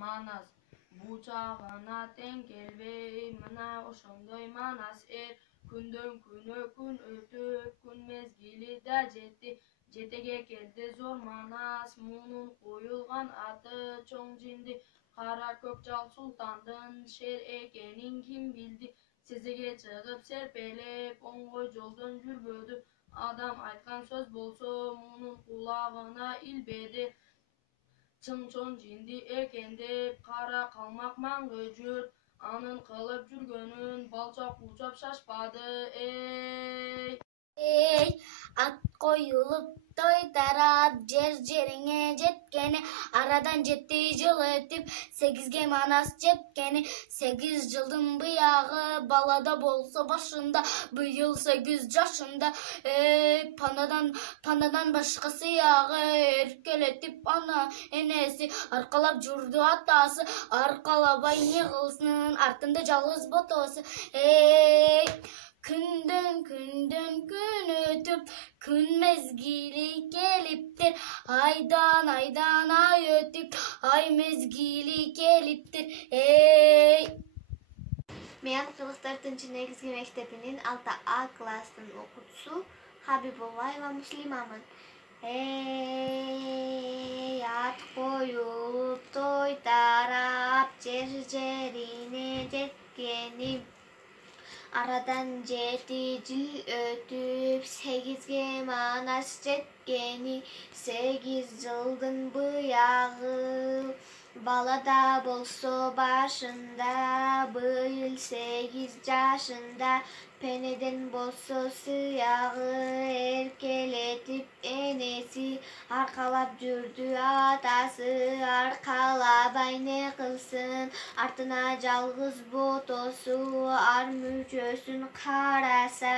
манас. Bucağına denk gelbey, mana oşondoy manas Kündön күнө күн өтүп, күн мезгили да жетти. Жетеге келди зор манас, мунун коюлган аты чоң жинди. Кара көк жал султандын шер экенин ким билди. Сезеге чыгып серпелеп, оңгой жолдон жүрбөдү. Адам айткан сөз болсо, мунун кулагына илбеди. Чың чоң жинди экен деп, кара калмак маңгы жұрт. Анын кылып жүргөнүн балчак учап шашпады. Ey, at koyulup toy tarap жериңе жеткени арадан 7 жыл өтүп 8ге манас жеткени 8 жылдын буягы балада болсо башында быйыл 8 жашында панадан башка сыягы эркелетип ана энеси аркалап жүрдү атасы аркалабай не кылсын артында жалгыз ботосу Kündön күн өтүп, күн мезгили келиптир. Айдан ай өтүп, ай мезгили келиптир. Мен 44-негизги мектебинин 6А класстын окуучусу Хабибуллаева Муслимамын. Ат коюп, той тарап, жерине жеткени Aradan 7 жыл өтүп 8ге манас жеткени 8 жылдын буягы балада болсо башында быйыл 8 жашында пенеден болсо сыягы эркелетип энеси аркалап жүрдү атасы аркалабай не кылсын артына жалгыз ботосу ар мүчөсүн караса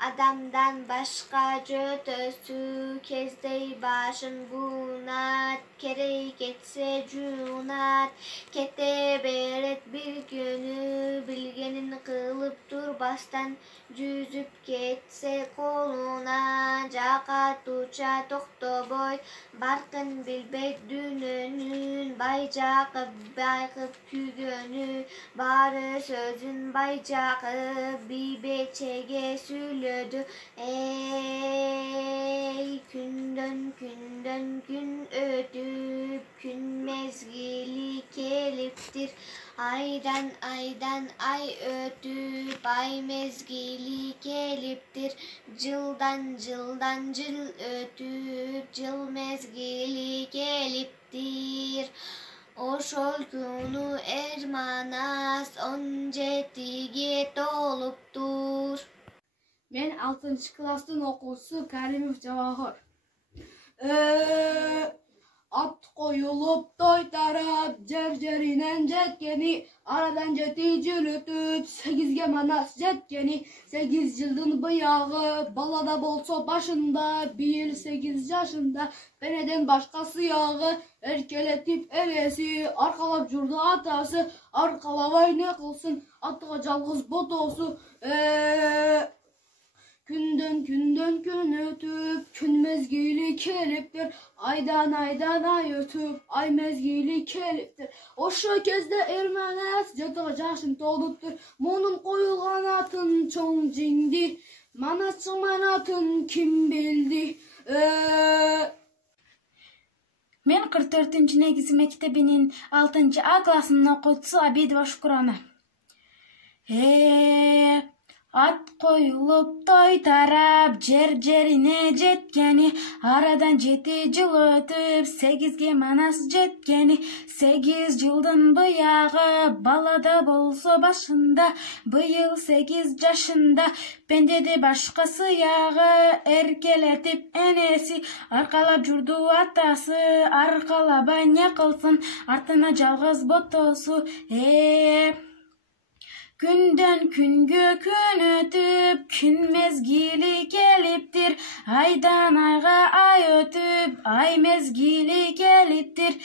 Adamdan başka jötösü kezdey başın bunat Kerey geçse cunat Kete beret bir günü Bilgenin kılıp durbastan Cüzüp geçse koluna Jakat uça toktoboy Barkın bilbey dünönün Bayjakıp baykıp kügönü Barı sözün bayjakıp Bibeçege sülü Kündön gün ötüp Gün mezgili keliptir Aydan ay ötüp Ay mezgili keliptir Jıldan jıl ötüp Jıl mezgili keliptir Oşol günü ermanas 17'ge toluptur Men 6 klastın okuwçusu Karimov Jawahir. At koyulup toy tarap jerinen jetkeni aradan 7 jıl ötüp 8ге manas jetkeni 8 жылдын буягы балада болсо башында быйыл 8 жашында пенеден башка сыягы эркелетип энеси аркалап жүрдү атасы аркалабай не кылсын атыга жалгыз ботосу Kündön gün ötüp, gün mezgili keliptir. Aydan ay ötüp, ay mezgili keliptir. Oşo kezde ermenes, jatıga jaşın toluptur. Munun koyulgan atın çoң jindi. Manas çıgman atın kim bildi? Men 44-негизги мектебинин 6А классынын окуучусу Абедова Шукурана. At koyulup toy tarap жерине жеткени aradan 7 жыл өтүп 8ге манас жеткени 8 жылдын буягы балада болсо башында быйыл 8 жашында пендеде башка сыягы эркелетип энеси аркалап жүрдү атасы аркалабай не кылсын артына жалгыз ботосу Kündön күнгө күн ötüp, күн mezgili keliptir. Aydan ayga ay ötüp, ay mezgili keliptir.